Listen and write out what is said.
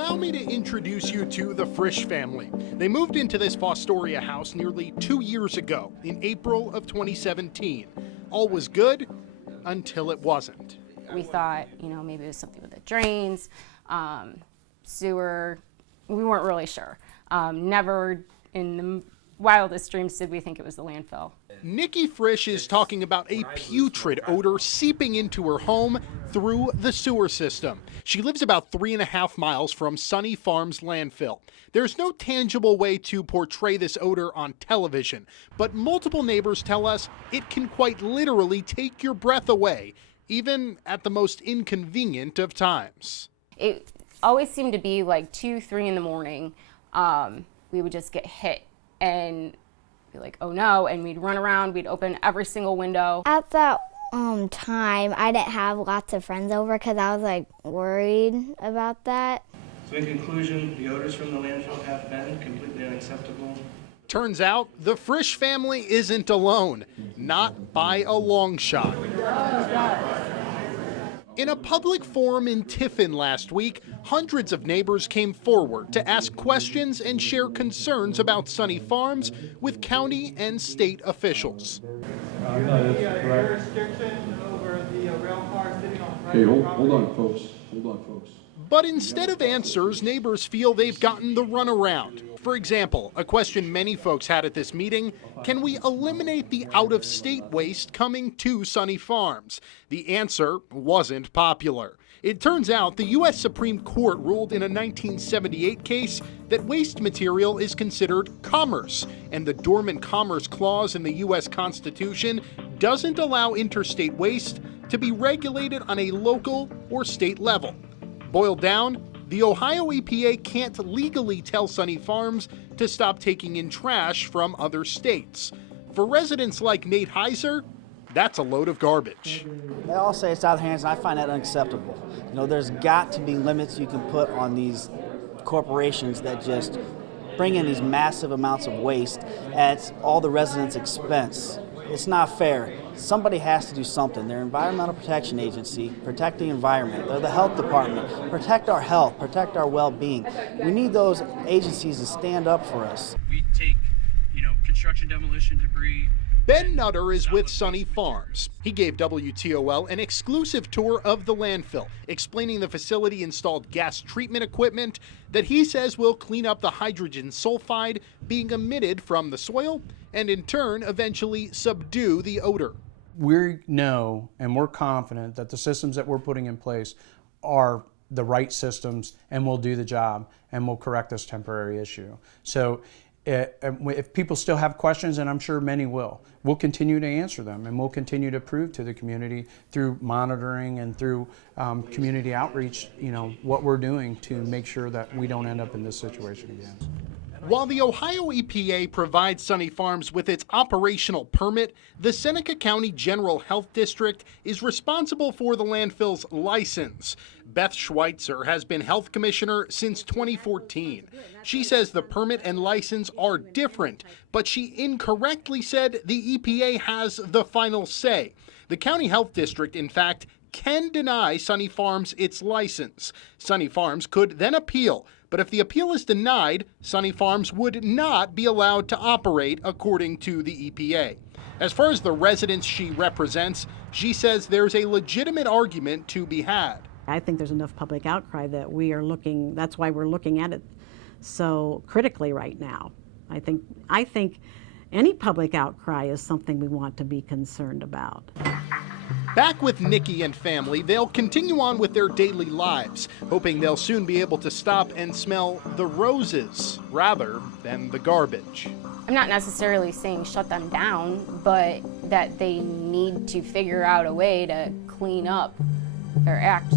Allow me to introduce you to the Frisch family. They moved into this Fostoria house nearly 2 years ago, in April of 2017. All was good until it wasn't. We thought, maybe it was something with the drains, sewer. We weren't really sure. Never in the wildest dreams did we think it was the landfill. Nikki Frisch is talking about a putrid odor seeping into her home through the sewer system. She lives about 3.5 miles from Sunny Farms landfill. There's no tangible way to portray this odor on television, but multiple neighbors tell us it can quite literally take your breath away, even at the most inconvenient of times. It always seemed to be like 2, 3 in the morning. We would just get hit and be like, oh no, and we'd run around, we'd open every single window. At that time, I didn't have lots of friends over because I was worried about that. So in conclusion, the odors from the landfill have been completely unacceptable. Turns out the Frisch family isn't alone, not by a long shot. In a public forum in Tiffin last week, hundreds of neighbors came forward to ask questions and share concerns about Sunny Farms with county and state officials. Hey, hold on, folks. Hold on, folks. But instead of answers, neighbors feel they've gotten the runaround. For example, a question many folks had at this meeting: can we eliminate the out-of-state waste coming to Sunny Farms? The answer wasn't popular. It turns out the U.S. Supreme Court ruled in a 1978 case that waste material is considered commerce, and the Dormant Commerce Clause in the U.S. Constitution doesn't allow interstate waste to be regulated on a local or state level. Boiled down, the Ohio EPA can't legally tell Sunny Farms to stop taking in trash from other states. For residents like Nate Heiser, that's a load of garbage. They all say it's out of hands, and I find that unacceptable. There's got to be limits you can put on these corporations that just bring in these massive amounts of waste at all the residents' expense. It's not fair. Somebody has to do something. They're Environmental Protection Agency, protect the environment. They're the health department, protect our health, protect our well-being. We need those agencies to stand up for us. We take, construction demolition debris. Ben Nutter is with Sunny Farms. He gave WTOL an exclusive tour of the landfill, explaining the facility installed gas treatment equipment that he says will clean up the hydrogen sulfide being emitted from the soil and in turn eventually subdue the odor. We know and we're confident that the systems that we're putting in place are the right systems and will do the job and will correct this temporary issue. So if people still have questions, and I'm sure many will, we'll continue to answer them, and we'll continue to prove to the community through monitoring and through community outreach, what we're doing to make sure that we don't end up in this situation again. While the Ohio EPA provides Sunny Farms with its operational permit, the Seneca County General Health District is responsible for the landfill's license. Beth Schweitzer has been health commissioner since 2014. She says the permit and license are different, but she incorrectly said the EPA has the final say. The county health district, in fact, can deny Sunny Farms its license. Sunny Farms could then appeal, but if the appeal is denied, Sunny Farms would not be allowed to operate according to the EPA. As far as the residents she represents, she says there's a legitimate argument to be had. I think there's enough public outcry that that's why we're looking at it so critically right now. I think any public outcry is something we want to be concerned about. Back with Nikki and family, they'll continue on with their daily lives, hoping they'll soon be able to stop and smell the roses rather than the garbage. I'm not necessarily saying shut them down, but that they need to figure out a way to clean up their act.